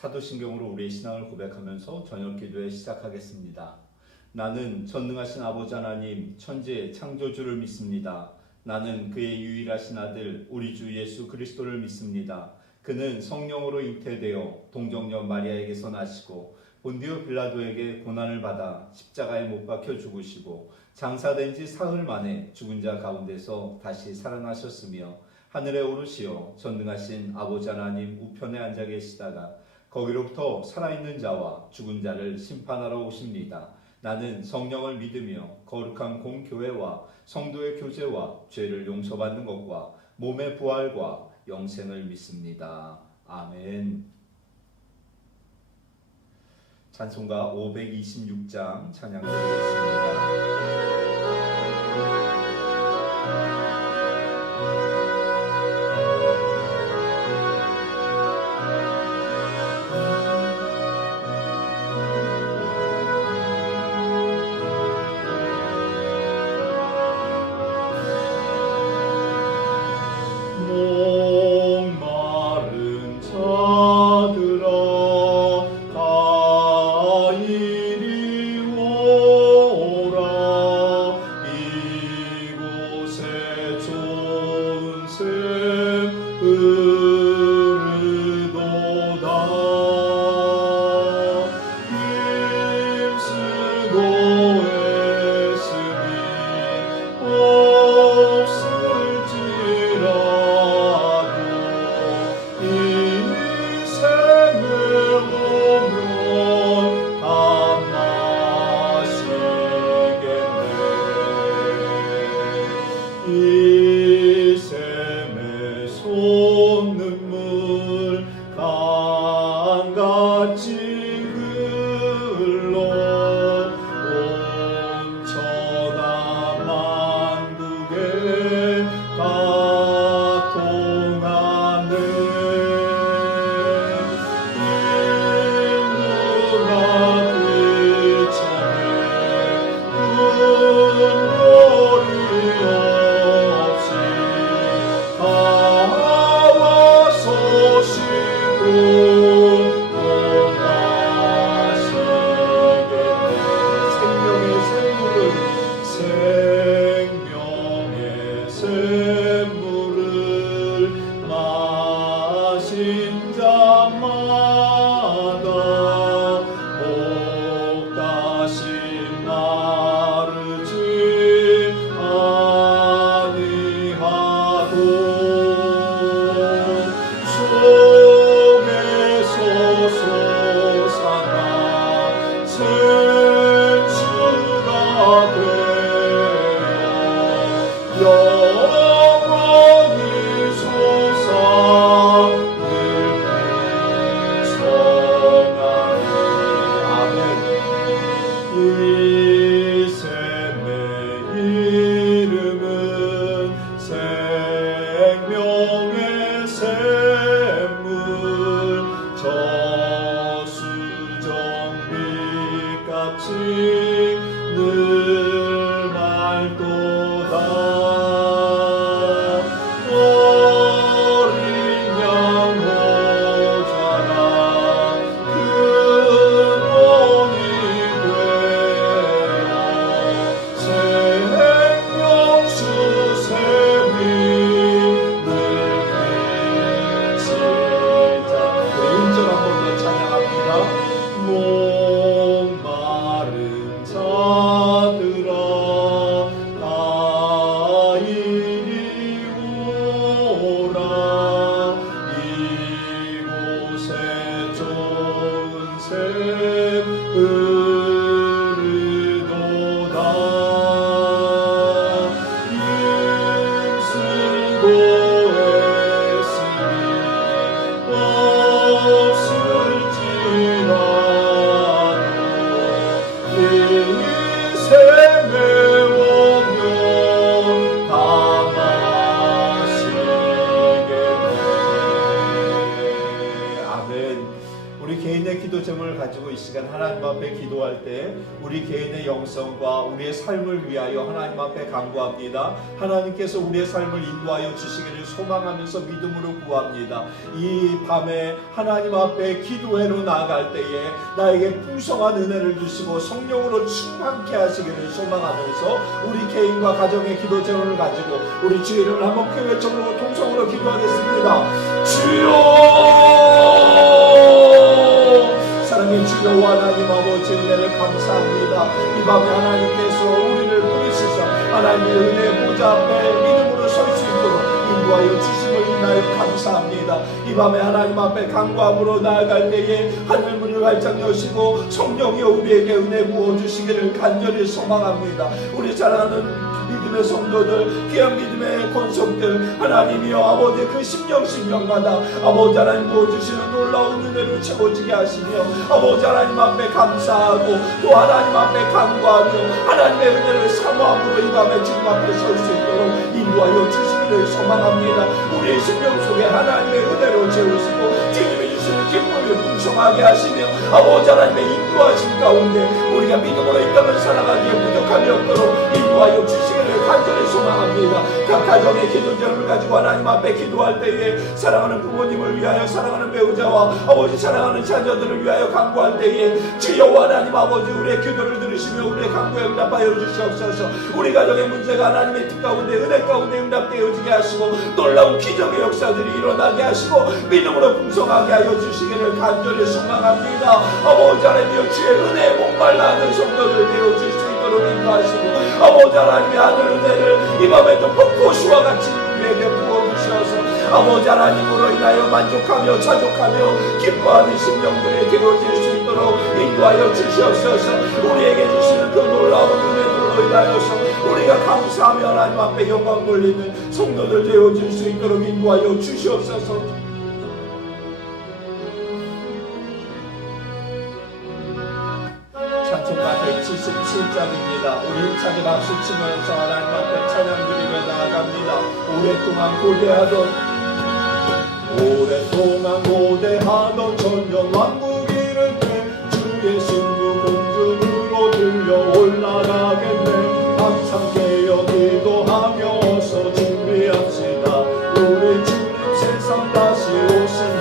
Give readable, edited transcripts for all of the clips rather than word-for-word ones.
사도신경으로 우리의 신앙을 고백하면서 저녁 기도에 시작하겠습니다. 나는 전능하신 아버지 하나님 천지의 창조주를 믿습니다. 나는 그의 유일하신 아들 우리 주 예수 그리스도를 믿습니다. 그는 성령으로 잉태되어 동정녀 마리아에게서 나시고 본디오 빌라도에게 고난을 받아 십자가에 못 박혀 죽으시고 장사된 지 사흘 만에 죽은 자 가운데서 다시 살아나셨으며 하늘에 오르시어 전능하신 아버지 하나님 우편에 앉아 계시다가 거기로부터 살아있는 자와 죽은 자를 심판하러 오십니다. 나는 성령을 믿으며 거룩한 공교회와 성도의 교제와 죄를 용서받는 것과 몸의 부활과 영생을 믿습니다. 아멘. 찬송가 526장 찬양 드리겠습니다. 하나님 앞에 기도할 때 우리 개인의 영성과 우리의 삶을 위하여 하나님 앞에 간구합니다. 하나님께서 우리의 삶을 인도하여 주시기를 소망하면서 믿음으로 구합니다. 이 밤에 하나님 앞에 기도회로 나아갈 때에 나에게 풍성한 은혜를 주시고 성령으로 충만케 하시기를 소망하면서 우리 개인과 가정의 기도 제목을 가지고 우리 주의 이름을 한번 크게 외쳐보고 통성으로 기도하겠습니다. 주여! 사랑의 주여 하나님 아버지 은혜를 감사합니다. 이 밤에 하나님께서 우리를 부르시사 하나님의 은혜 보좌 앞에 믿음으로 설 수 있도록 인도하여 주심을 인하여 감사합니다. 이 밤에 하나님 앞에 간구함으로 나아갈 때에 하늘문을 활짝 여시고 성령이 우리에게 은혜 부어주시기를 간절히 소망합니다. 우리 사랑하는 믿음의 성도들, 귀한 믿음의 권속들, 하나님이여 아버지 그 심령마다 아버지 하나님 부어주시는 놀라운 은혜로 채워지게 하시며 아버지 하나님 앞에 감사하고 또 하나님 앞에 간구하며 하나님의 은혜를 사모함으로 이 밤에 주님 앞에 설 수 있도록 인도하여 주시기를 소망합니다. 우리의 심령 속에 하나님의 은혜로 채우시고 주님이 주시는 기쁨을 풍성하게 하시며 아버지 하나님의 인도하신 가운데 우리가 믿음으로 이 땅을 살아가기에 부족함이 없도록 인도하여 주시기를 간절히 소망합니다. 각 가정의 기도 제목을 가지고 하나님 앞에 기도할 때에 사랑하는 부모님을 위하여 사랑하는 배우자와 아버지 사랑하는 자녀들을 위하여 간구할 때에 주여 하나님 아버지 우리의 기도를 들으시며 우리의 간구에 응답하여 주시옵소서. 우리 가정의 문제가 하나님의 뜻 가운데 은혜 가운데 응답되어지게 하시고 놀라운 기적의 역사들이 일어나게 하시고 믿음으로 풍성하게 하여 주시기를 간절히 소망합니다. 아버지 하나님여 주의 은혜에 목말라 하는 성도들 되어줄 수 있도록 인도하시고 아버지 하나님의 하늘 은혜를 이 밤에도 폭포수와 같이 우리에게 부어주셔서 아버지 하나님으로 인하여 만족하며 자족하며 기뻐하는 심령들이 되어질 수 있도록 인도하여 주시옵소서. 우리에게 주시는 그 놀라운 은혜들로 인하여서 우리가 감사하며 하나님 앞에 영광 돌리는 성도들 되어질 수 있도록 인도하여 주시옵소서. 찬송가 177장입니다. 우리 힘차게 박수 치면서 하나님 앞에 찬양 드리며 나아갑니다. 오랫동안 고대하던 천년 왕국 이를 때 주의 신부 공중으로 들려 올라가겠네. 항상 깨어 기도하며 어서 준비합시다. 우리 주님 세상 다시 오시네.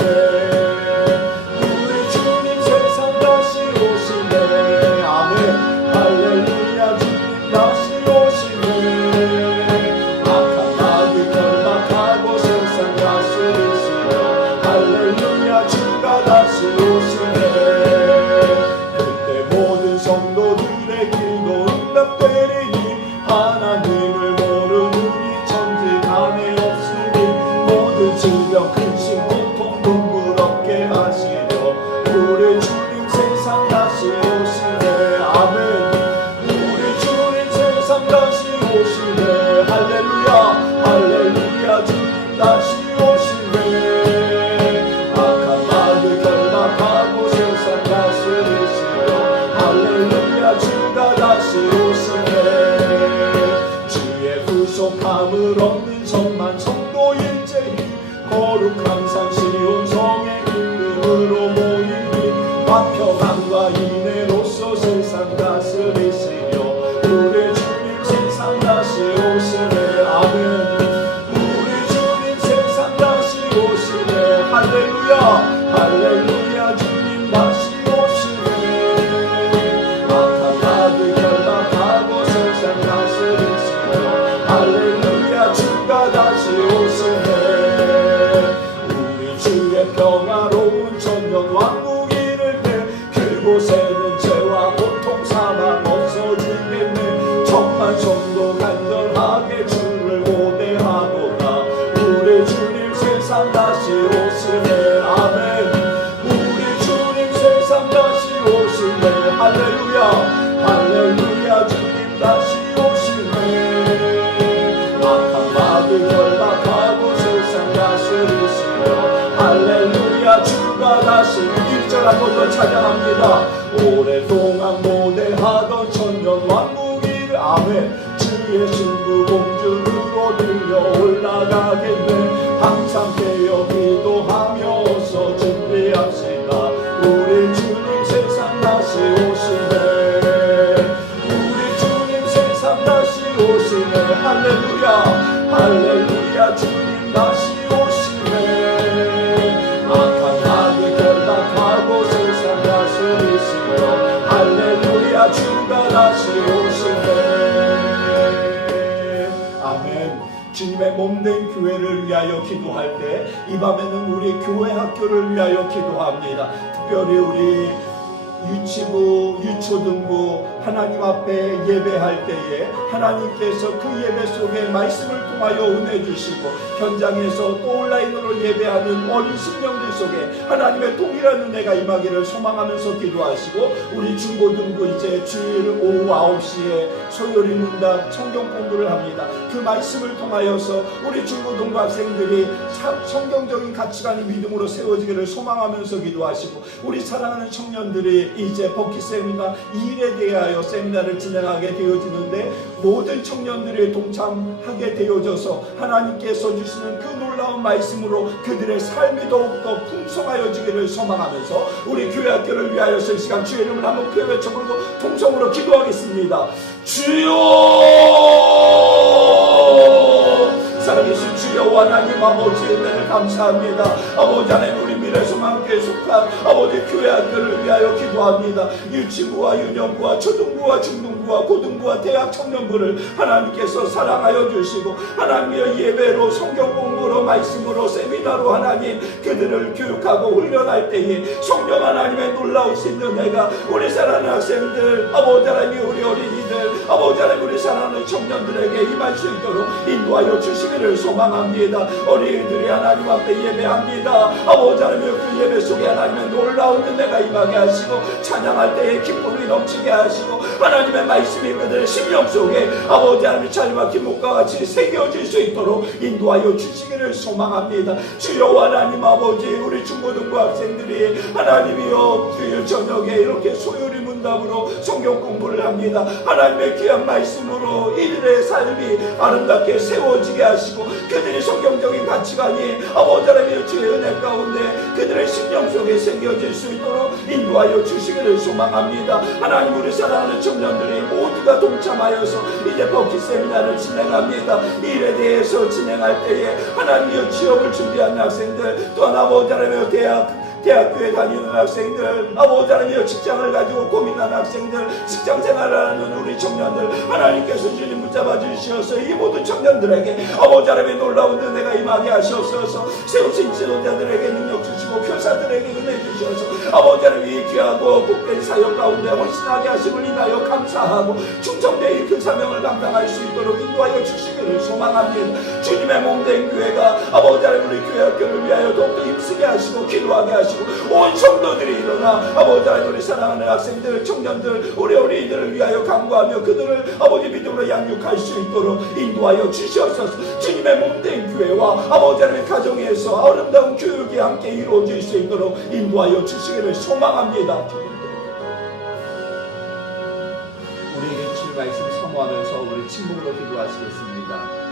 감을 얻는 천만 성도 일제히 거룩한 산 시온 성의 기쁨으로 모이니 화평함과 인애로서 세상 다스리시며 우리 주님 세상 다시 오시네. 아멘. 우리 주님 세상 다시 오시네. 할렐루야 할렐루야. 주님 다시 오시네. 악한 마귀 결박하고 세상 다스리시며 할렐루야. 주가 다시 오시네. 우리 주의 평화로운 천년 왕국 이를 때 그곳에는 죄와 고통 사망 없어지겠네. 천만 성도 간절하게 주를 고대하도다. 우리 주님 세상 다시 오시네. 아멘. 우리 주님 세상 다시 오시네. 할렐루야 할렐루야. 주님 다시 오시네. 악한 마귀 결박하고 세상 다스리시며 할렐루야. 주가 다시 1절 한 번 더 찬양합니다. 오랫동안 고대하던 천년 왕국이 아멘. 주의 신부 공중으로 들려 올라가겠네. 항상 깨어 기도하며 어서 준비합시다. 우리 주님 세상 다시 교회를 위하여 기도할 때 이 밤에는 우리 교회 학교를 위하여 기도합니다. 특별히 우리 유치부, 유초등부 하나님 앞에 예배할 때에 하나님께서 그 예배 속에 말씀을 통하여 은혜 주시고 현장에서 또 온라인으로 예배하는 어린 신령들 속에 하나님의 동일한 은혜가 임하기를 소망하면서 기도하시고 우리 중고등부 이제 주일 오후 9시에 소요리 문답 성경 공부를 합니다. 그 말씀을 통하여서 우리 중고등부 학생들이 성경적인 가치관이 믿음으로 세워지기를 소망하면서 기도하시고 우리 사랑하는 청년들이 이제 버킷 세미나 2일에 대하여 세미나를 진행하게 되어지는데 모든 청년들이 동참하게 되어져서 하나님께서 주시는 그 놀라운 말씀으로 그들의 삶이 더욱더 풍성하여지기를 소망하면서 우리 교회 학교를 위하여 설 시간 주의 이름을 한번 크게 외쳐보고 통성으로 기도하겠습니다. 주여 살아계신 주여 하나님 아버지 은혜를 감사합니다. 아버지 하나님 우리 미래소망교회에 속한 아버지 교회 학교를 위하여 기도합니다. 유치부와 유년부와 초등부와 중등부와 고등부와 대학 청년부를 하나님께서 사랑하여 주시고 하나님의 예배로 성경 공부로 말씀으로 세미나로 하나님 그들을 교육하고 훈련할 때에 성령 하나님의 놀라우신 은혜가 우리 사랑하는 학생들 아버지 하나님 우리 어린이들 아버지 하나님 우리 사랑하는 청년들에게 임할 수 있도록 인도하여 주시기를 소망합니다. 어린이들이 하나님 앞에 예배합니다. 아버지 하나님 그 예배 속에 하나님의 놀라운 은혜가 임하게 하시고 찬양할 때에 기쁨이 넘치게 하시고 하나님의 말씀이 그들의 심령 속에 아버지 하나님의 자리와 기목과 같이 새겨질 수 있도록 인도하여 주시기를 소망합니다. 주여 하나님 아버지 우리 중고등부 학생들이 하나님이여 주일 저녁에 이렇게 소요리 문답으로 성경 공부를 합니다. 하나님의 귀한 말씀으로 이들의 삶이 아름답게 세워지게 하시고 그들이 성경적인 가치관이 아버지 하나님의 주의 은혜 가운데 그들의 심령 속에 새겨질 수 있도록 인도하여 주시기를 소망합니다. 하나님 우리 사랑하는 청년들이 모두가 동참하여서 이제 버킷 세미나를 진행합니다. 이 일에 대해서 진행할 때에 하나님의 취업을 준비하는 학생들 또한 아버지 하나님의 대학교에 다니는 학생들 아버지 하나님의 직장을 가지고 고민하는 학생들 직장 생활하는 우리 청년들 하나님께서 주님 붙잡아 주시어서 이 모든 청년들에게 아버지 하나님의 놀라운 은혜가 임하게 하시옵소서. 세우신 지도자들에게 능력 주시고 교사들에게 은혜 주셔서 아버지 하나님 이 귀하고 복된 사역 가운데 헌신하게 하심을 인하여 감사하고 충성되이 그 사명을 감당할 수 있도록 인도하여 주시기를 소망합니다. 주님의 몸된 교회가 아버지 하나님 우리 교회 학교를 위하여 더욱더 힘쓰게 하시고 기도하게 하시고 온 성도들이 일어나 아버지 하나님 우리 사랑하는 학생들 청년들 우리 어린이들을 위하여 간구하며 그들을 아버지 믿음으로 양육할 수 있도록 인도하여 주시옵소서. 주님의 몸된 교회와 아버지 하나님의 가정에서 아름다운 교육이 함께 이루어질 수 있도록 인도하여 주시기를 소망합니다. 우리 주의 말씀 사모하면서 우리 침묵으로 기도하시겠습니다.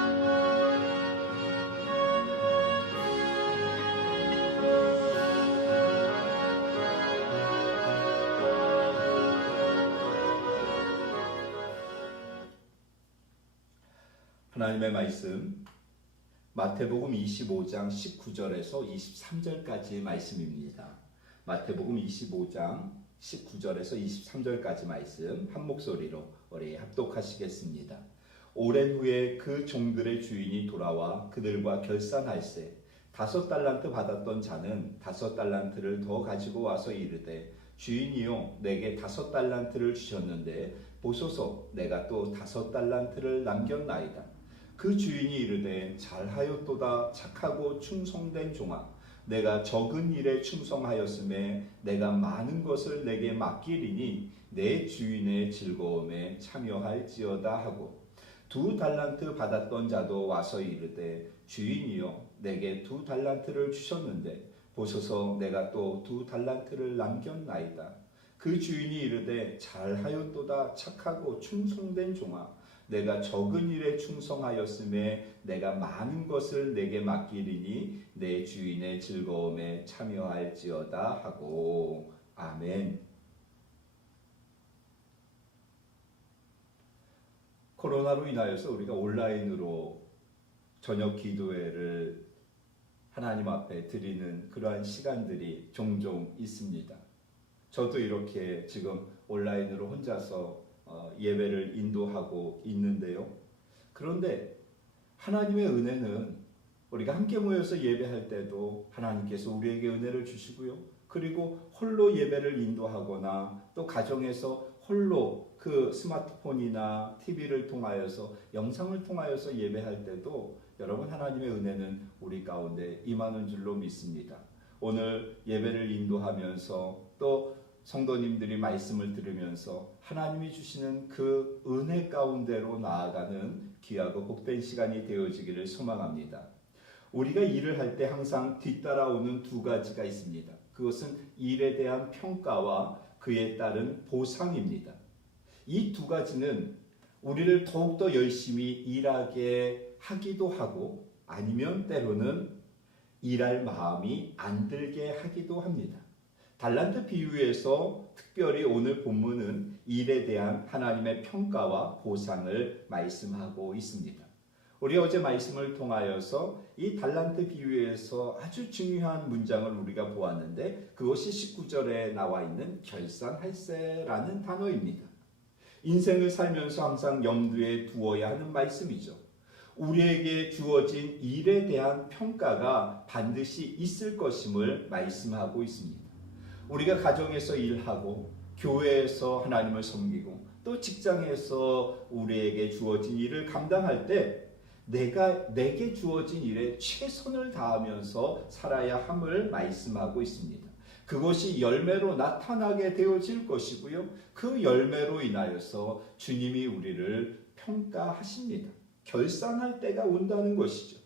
하나님의 말씀 마태복음 25장 19절에서 23절까지의 말씀입니다. 마태복음 25장 19절에서 23절까지 말씀 한 목소리로 우리 합독하시겠습니다. 오랜 후에 그 종들의 주인이 돌아와 그들과 결산할세 5달란트 받았던 자는 5달란트를 더 가지고 와서 이르되 주인이요 내게 5달란트를 주셨는데 보소서 내가 또 5달란트를 남겼나이다. 그 주인이 이르되 잘하였도다 착하고 충성된 종아 내가 적은 일에 충성하였음에 내가 많은 것을 내게 맡기리니 내 주인의 즐거움에 참여할지어다 하고 2달란트 받았던 자도 와서 이르되 주인이여 내게 2달란트를 주셨는데 보소서 내가 또 2달란트를 남겼나이다. 그 주인이 이르되 잘하였도다 착하고 충성된 종아 내가 적은 일에 충성하였음에 내가 많은 것을 내게 맡기리니 내 주인의 즐거움에 참여할지어다 하고 아멘. 코로나로 인하여서 우리가 온라인으로 저녁 기도회를 하나님 앞에 드리는 그러한 시간들이 종종 있습니다. 저도 이렇게 지금 온라인으로 혼자서 예배를 인도하고 있는데요. 그런데 하나님의 은혜는 우리가 함께 모여서 예배할 때도 하나님께서 우리에게 은혜를 주시고요. 그리고 홀로 예배를 인도하거나 또 가정에서 홀로 그 스마트폰이나 TV를 통하여서 영상을 통하여서 예배할 때도 여러분 하나님의 은혜는 우리 가운데 임하는 줄로 믿습니다. 오늘 예배를 인도하면서 또 성도님들이 말씀을 들으면서 하나님이 주시는 그 은혜 가운데로 나아가는 귀하고 복된 시간이 되어지기를 소망합니다. 우리가 일을 할 때 항상 뒤따라오는 두 가지가 있습니다. 그것은 일에 대한 평가와 그에 따른 보상입니다. 이 두 가지는 우리를 더욱더 열심히 일하게 하기도 하고 아니면 때로는 일할 마음이 안 들게 하기도 합니다. 달란트 비유에서 특별히 오늘 본문은 일에 대한 하나님의 평가와 보상을 말씀하고 있습니다. 우리 어제 말씀을 통하여서 이 달란트 비유에서 아주 중요한 문장을 우리가 보았는데 그것이 19절에 나와 있는 결산할세라는 단어입니다. 인생을 살면서 항상 염두에 두어야 하는 말씀이죠. 우리에게 주어진 일에 대한 평가가 반드시 있을 것임을 말씀하고 있습니다. 우리가 가정에서 일하고 교회에서 하나님을 섬기고 또 직장에서 우리에게 주어진 일을 감당할 때 내게 주어진 일에 최선을 다하면서 살아야 함을 말씀하고 있습니다. 그것이 열매로 나타나게 되어질 것이고요. 그 열매로 인하여서 주님이 우리를 평가하십니다. 결산할 때가 온다는 것이죠.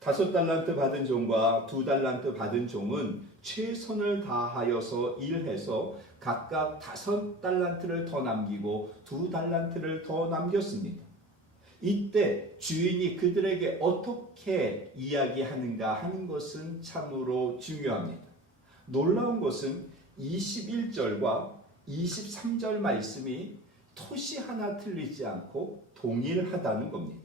5달란트 받은 종과 2달란트 받은 종은 최선을 다하여서 일해서 각각 5달란트를 더 남기고 2달란트를 더 남겼습니다. 이때 주인이 그들에게 어떻게 이야기하는가 하는 것은 참으로 중요합니다. 놀라운 것은 21절과 23절 말씀이 토시 하나 틀리지 않고 동일하다는 겁니다.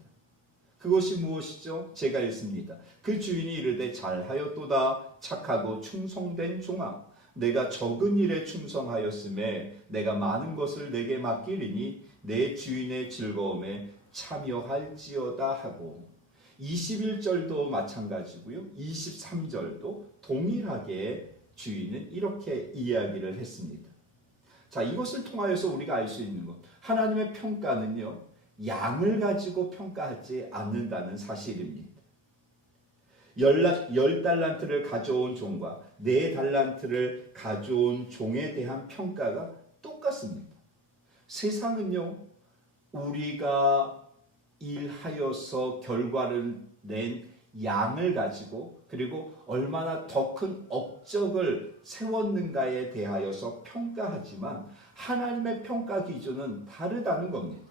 그것이 무엇이죠? 제가 읽습니다. 그 주인이 이르되 잘하였도다 착하고 충성된 종아 내가 적은 일에 충성하였음에 내가 많은 것을 내게 맡기리니 내 주인의 즐거움에 참여할지어다 하고 21절도 마찬가지고요. 23절도 동일하게 주인은 이렇게 이야기를 했습니다. 자, 이것을 통하여서 우리가 알 수 있는 것. 하나님의 평가는요. 양을 가지고 평가하지 않는다는 사실입니다. 10달란트를 가져온 종과 4달란트를 가져온 종에 대한 평가가 똑같습니다. 세상은요. 우리가 일하여서 결과를 낸 양을 가지고 그리고 얼마나 더 큰 업적을 세웠는가에 대하여서 평가하지만 하나님의 평가 기준은 다르다는 겁니다.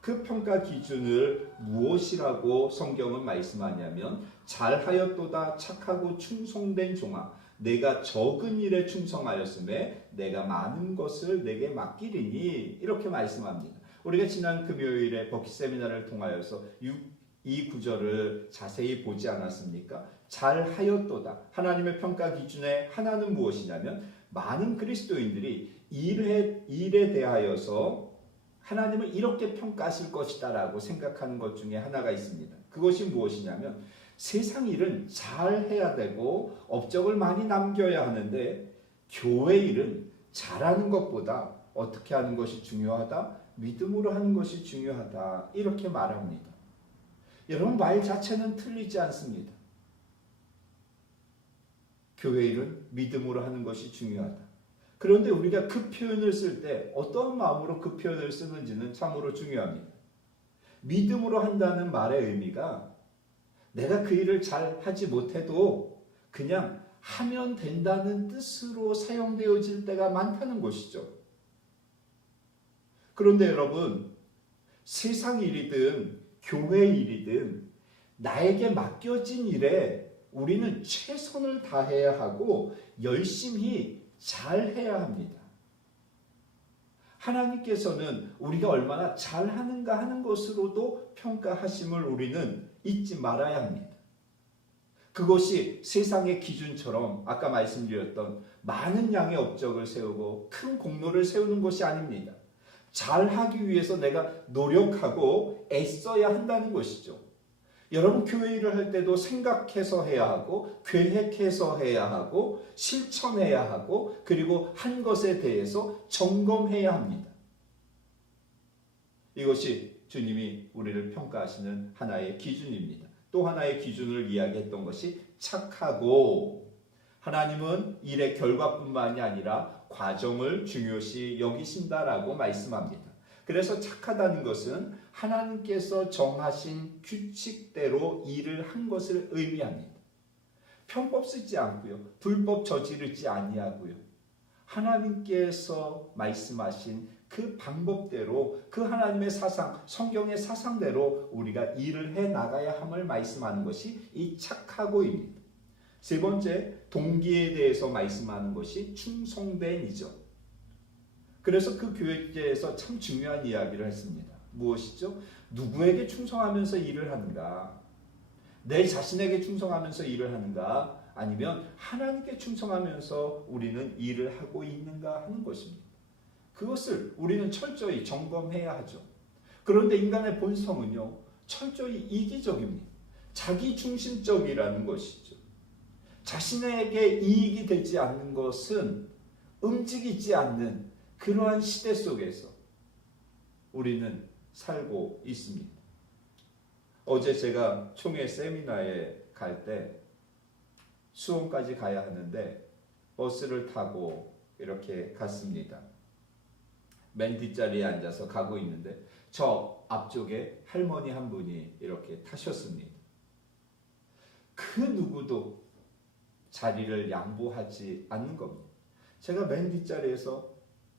그 평가 기준을 무엇이라고 성경은 말씀하냐면 잘하였도다 착하고 충성된 종아 내가 적은 일에 충성하였음에 내가 많은 것을 내게 맡기리니 이렇게 말씀합니다. 우리가 지난 금요일에 버킷 세미나를 통하여서 이 구절을 자세히 보지 않았습니까? 잘하였도다. 하나님의 평가 기준의 하나는 무엇이냐면 많은 그리스도인들이 일에 대하여서 하나님을 이렇게 평가하실 것이다 라고 생각하는 것 중에 하나가 있습니다. 그것이 무엇이냐면 세상 일은 잘해야 되고 업적을 많이 남겨야 하는데 교회 일은 잘하는 것보다 어떻게 하는 것이 중요하다? 믿음으로 하는 것이 중요하다. 이렇게 말합니다. 여러분 말 자체는 틀리지 않습니다. 교회 일은 믿음으로 하는 것이 중요하다. 그런데 우리가 그 표현을 쓸 때 어떤 마음으로 그 표현을 쓰는지는 참으로 중요합니다. 믿음으로 한다는 말의 의미가 내가 그 일을 잘 하지 못해도 그냥 하면 된다는 뜻으로 사용되어질 때가 많다는 것이죠. 그런데 여러분 세상 일이든 교회 일이든 나에게 맡겨진 일에 우리는 최선을 다해야 하고 열심히 잘해야 합니다. 하나님께서는 우리가 얼마나 잘하는가 하는 것으로도 평가하심을 우리는 잊지 말아야 합니다. 그것이 세상의 기준처럼 아까 말씀드렸던 많은 양의 업적을 세우고 큰 공로를 세우는 것이 아닙니다. 잘하기 위해서 내가 노력하고 애써야 한다는 것이죠. 여러분 교회 일을 할 때도 생각해서 해야 하고 계획해서 해야 하고 실천해야 하고 그리고 한 것에 대해서 점검해야 합니다. 이것이 주님이 우리를 평가하시는 하나의 기준입니다. 또 하나의 기준을 이야기했던 것이 착하고, 하나님은 일의 결과뿐만이 아니라 과정을 중요시 여기신다라고 말씀합니다. 그래서 착하다는 것은 하나님께서 정하신 규칙대로 일을 한 것을 의미합니다. 편법 쓰지 않고요. 불법 저지르지 아니하고요. 하나님께서 말씀하신 그 방법대로, 그 하나님의 사상, 성경의 사상대로 우리가 일을 해 나가야 함을 말씀하는 것이 이 착하고입니다. 세 번째, 동기에 대해서 말씀하는 것이 충성됨이죠. 그래서 그 교회에서 참 중요한 이야기를 했습니다. 무엇이죠? 누구에게 충성하면서 일을 하는가? 내 자신에게 충성하면서 일을 하는가? 아니면 하나님께 충성하면서 우리는 일을 하고 있는가 하는 것입니다. 그것을 우리는 철저히 점검해야 하죠. 그런데 인간의 본성은요, 철저히 이기적입니다. 자기 중심적이라는 것이죠. 자신에게 이익이 되지 않는 것은 움직이지 않는 그러한 시대 속에서 우리는 살고 있습니다. 어제 제가 총회 세미나에 갈 때 수원까지 가야 하는데 버스를 타고 이렇게 갔습니다. 맨 뒷자리에 앉아서 가고 있는데 저 앞쪽에 할머니 한 분이 이렇게 타셨습니다. 그 누구도 자리를 양보하지 않는 겁니다. 제가 맨 뒷자리에서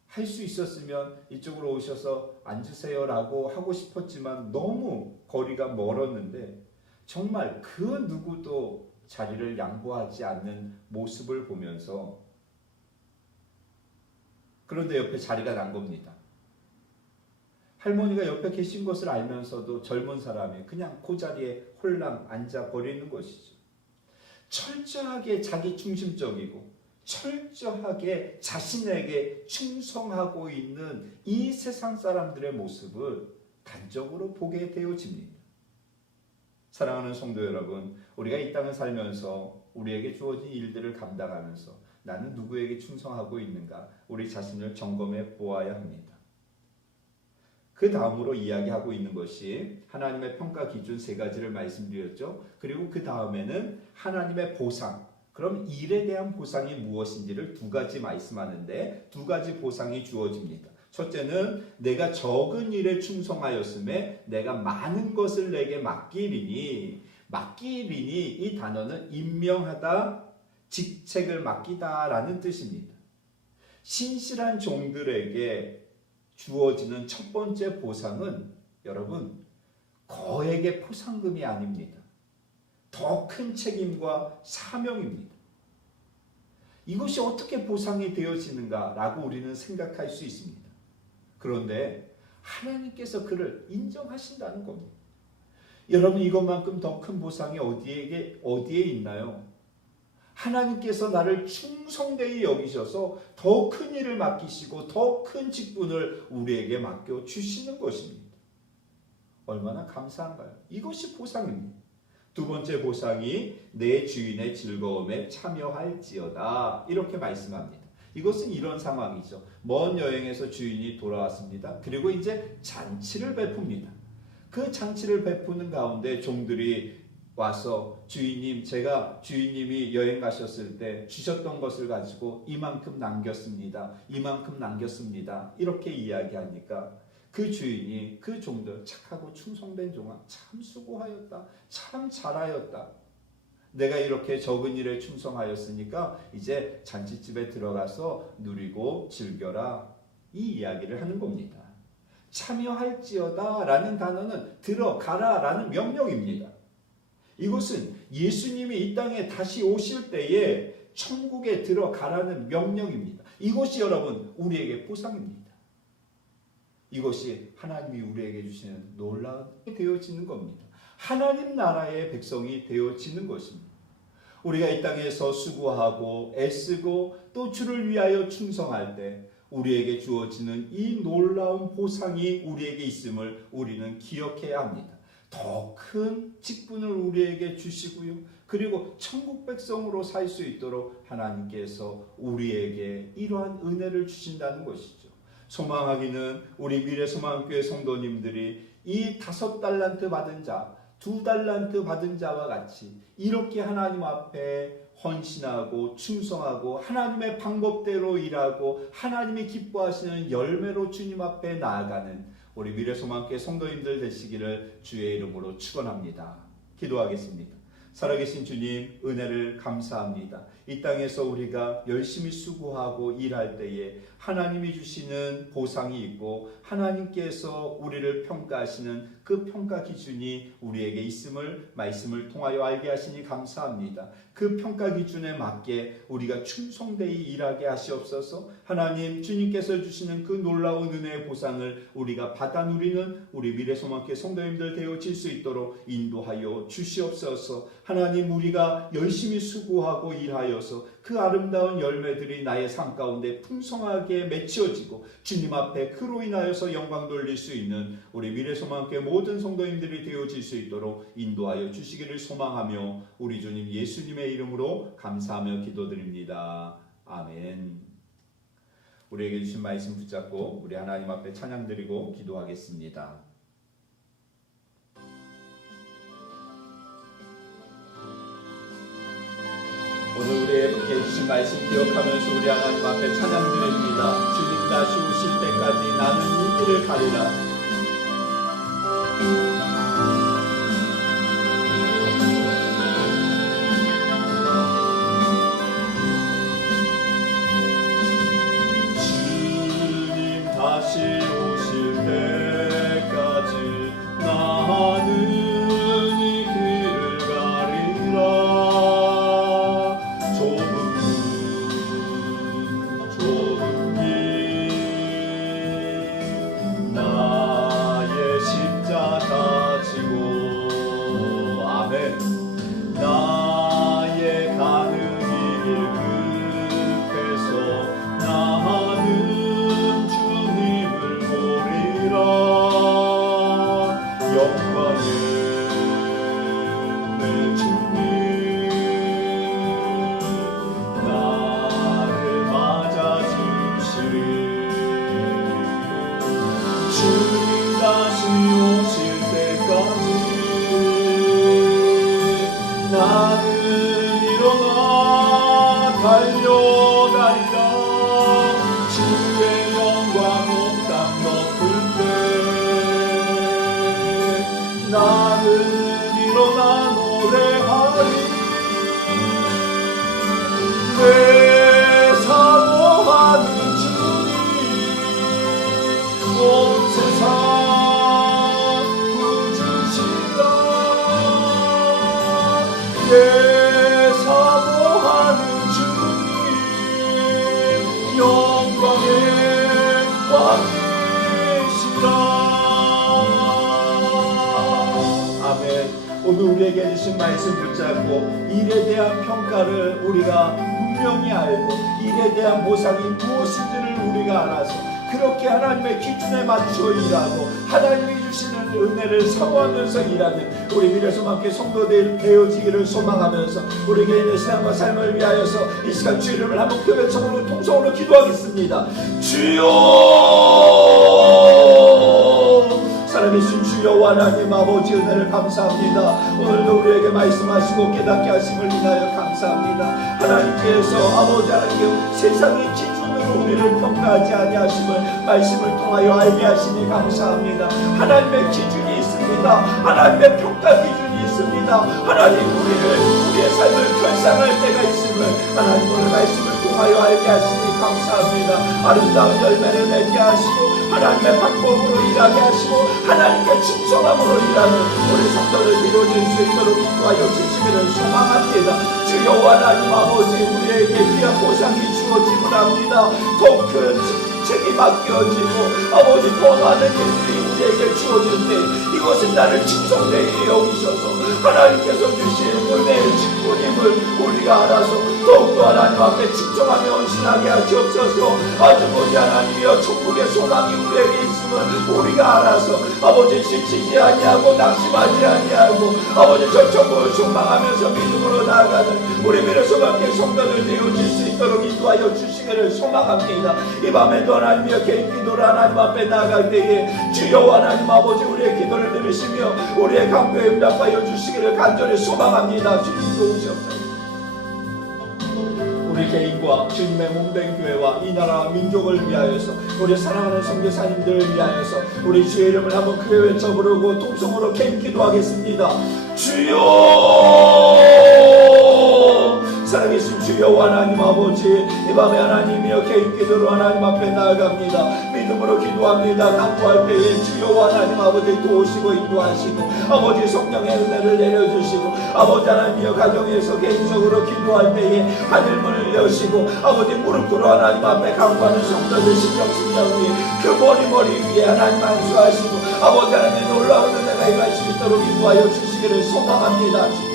할 수 있었으면 이쪽으로 오셔서 앉으세요라고 하고 싶었지만 너무 거리가 멀었는데 정말 그 누구도 자리를 양보하지 않는 모습을 보면서, 그런데 옆에 자리가 난 겁니다. 할머니가 옆에 계신 것을 알면서도 젊은 사람이 그냥 그 자리에 홀랑 앉아버리는 것이죠. 철저하게 자기 중심적이고 철저하게 자신에게 충성하고 있는 이 세상 사람들의 모습을 단적으로 보게 되어집니다. 사랑하는 성도 여러분, 우리가 이 땅을 살면서 우리에게 주어진 일들을 감당하면서 나는 누구에게 충성하고 있는가, 우리 자신을 점검해 보아야 합니다. 그 다음으로 이야기하고 있는 것이 하나님의 평가 기준 세 가지를 말씀드렸죠. 그리고 그 다음에는 하나님의 보상, 그럼 일에 대한 보상이 무엇인지를 두 가지 말씀하는데 두 가지 보상이 주어집니다. 첫째는 내가 적은 일에 충성하였음에 내가 많은 것을 내게 맡기리니, 맡기리니 이 단어는 임명하다, 직책을 맡기다라는 뜻입니다. 신실한 종들에게 주어지는 첫 번째 보상은 여러분 거액의 포상금이 아닙니다. 더 큰 책임과 사명입니다. 이것이 어떻게 보상이 되어지는가라고 우리는 생각할 수 있습니다. 그런데 하나님께서 그를 인정하신다는 겁니다. 여러분, 이것만큼 더 큰 보상이 어디에 있나요? 하나님께서 나를 충성되이 여기셔서 더 큰 일을 맡기시고 더 큰 직분을 우리에게 맡겨주시는 것입니다. 얼마나 감사한가요? 이것이 보상입니다. 두 번째 보상이 내 주인의 즐거움에 참여할지어다, 이렇게 말씀합니다. 이것은 이런 상황이죠. 먼 여행에서 주인이 돌아왔습니다. 그리고 이제 잔치를 베풉니다. 그 잔치를 베푸는 가운데 종들이 와서 주인님, 제가 주인님이 여행 가셨을 때 주셨던 것을 가지고 이만큼 남겼습니다. 이만큼 남겼습니다. 이렇게 이야기하니까 그 주인이 그 종들, 착하고 충성된 종아, 참 수고하였다. 참 잘하였다. 내가 이렇게 적은 일에 충성하였으니까 이제 잔치집에 들어가서 누리고 즐겨라. 이 이야기를 하는 겁니다. 참여할지어다 라는 단어는 들어가라 라는 명령입니다. 이것은 예수님이 이 땅에 다시 오실 때에 천국에 들어가라는 명령입니다. 이것이 여러분 우리에게 보상입니다. 이것이 하나님이 우리에게 주시는 놀라운 되어지는 겁니다. 하나님 나라의 백성이 되어지는 것입니다. 우리가 이 땅에서 수고하고 애쓰고 또 주를 위하여 충성할 때 우리에게 주어지는 이 놀라운 보상이 우리에게 있음을 우리는 기억해야 합니다. 더 큰 직분을 우리에게 주시고요. 그리고 천국 백성으로 살 수 있도록 하나님께서 우리에게 이러한 은혜를 주신다는 것이죠. 소망하기는 우리 미래소망교회 성도님들이 이 5달란트 받은 자, 2달란트 받은 자와 같이 이렇게 하나님 앞에 헌신하고 충성하고 하나님의 방법대로 일하고 하나님이 기뻐하시는 열매로 주님 앞에 나아가는 우리 미래소망교회 성도님들 되시기를 주의 이름으로 축원합니다. 기도하겠습니다. 살아계신 주님, 은혜를 감사합니다. 이 땅에서 우리가 열심히 수고하고 일할 때에 하나님이 주시는 보상이 있고 하나님께서 우리를 평가하시는 그 평가 기준이 우리에게 있음을 말씀을 통하여 알게 하시니 감사합니다. 그 평가 기준에 맞게 우리가 충성되이 일하게 하시옵소서. 하나님, 주님께서 주시는 그 놀라운 은혜의 보상을 우리가 받아 누리는 우리 미래소망교회 성도님들 되어질 수 있도록 인도하여 주시옵소서. 하나님, 우리가 열심히 수고하고 일하여서 그 아름다운 열매들이 나의 삶 가운데 풍성하게 맺혀지고 주님 앞에 그로 인하여서 영광 돌릴 수 있는 우리 미래소망교회 모든 성도님들이 되어질 수 있도록 인도하여 주시기를 소망하며 우리 주님 예수님의 이름으로 감사하며 기도드립니다. 아멘. 우리에게 주신 말씀 붙잡고 우리 하나님 앞에 찬양드리고 기도하겠습니다. 오늘 우리에게 주신 말씀 기억하면서 우리 하나님 앞에 찬양드립니다. 주님 다시 오실 때까지 나는 이 길을 가리라. 주님 다시 오실 때까지 나는 이 길을 가리라. 주님 다시 오실 때까지 나는 일어나 달려가리라. 주의 영광 온 땅 덮을 때 나는 일어나 노래하리. 내 사모하는 온 세상 부주시라. 내 사모하는 주님 영광의 왕이시라. 아멘. 오늘 우리에게 주신 말씀 붙잡고 일에 대한 평가를 우리가 분명히 알고 일에 대한 보상이 무엇인지를 우리가 알아서 그렇게 하나님의 기준에 맞춰 일하고 하나님이 주시는 은혜를 사모하면서 일하는 우리 미래소망교회 성도들 되어지기를 소망하면서 우리 개인의 신앙과 삶을 위하여서 이 시간 주 이름을 한번 큰 외쳐으로 통성으로 기도하겠습니다. 주여, 살아계신 주여 하나님 아버지 은혜를 감사합니다. 오늘도 우리에게 말씀하시고 깨닫게 하심을 인하여 감사합니다. 하나님께서 아버지 하나님 세상의 기준으로 우리를 평가하지 아니하심을 말씀을 통하여 알게 하시니 감사합니다. 하나님의 기준이 있습니다. 하나님의 평가 기준이 있습니다. 하나님 우리의 삶을 결산할 때가 있음을 하나님 오늘 말씀을 통하여 알게 하시니 감사합니다. 아름다운 열매를 맺게 하시고 하나님의 방법으로 일하게 하시고 하나님께 충성함으로 일하는 우리 성도를 이루어질 수 있도록 인도하여 주시기를 소망합니다. 주여 하나님 아버지 우리에게 귀한 보상이 주어짐을 합니다. 더 큰 책이 맡겨지고 아버지 더 많은 일들이 우리에게 주어질 때 이것은 나를 칭송되게 여기셔서 하나님께서 주신 은혜의 직분임을 우리가 알아서 더욱더 하나님 앞에 칭송하며 헌신하게 하시옵소서. 아버지 하나님이여 천국의 소망이 우리에게 있음을 우리가 알아서 아버지 지치지 아니하고 낙심하지 아니하고 아버지 저 천국을 소망하면서 믿음으로 나아가는 우리 미래소망의 성도들 되어질 수 있도록 인도하여 주시기를 소망합니다. 이 밤에도 하나님이여 개인 기도를 하나님 앞에 나아갈 때에 주여 하나님 아버지 우리의 기도를 들으시며 우리의 강도에 응답하여 주시기를 간절히 소망합니다. 주님 도우시옵소서. 우리 개인과 주님의 몸된 교회와 이 나라와 민족을 위하여서 우리 사랑하는 선교사님들을 위하여서 우리 주의 이름을 한번 크게 외쳐 부르고 통성으로 개인 기도하겠습니다. 주여 살아계신 주여 하나님 아버지 이 밤에 하나님이여 개인 기도로 하나님 앞에 나아갑니다. 믿음으로 기도합니다. 간구할 때에 주여 하나님 아버지 도우시고 인도하시고 아버지 성령의 은혜를 내려주시고 아버지 하나님이여 가정에서 개인적으로 기도할 때에 하늘문을 여시고 아버지 무릎 꿇어 하나님 앞에 간구하는 성도들 심령 위에 그 머리 위에 하나님 안수하시고 아버지 하나님의 놀라운 은혜가 임할 수 있도록 인도하여 주시기를 소망합니다.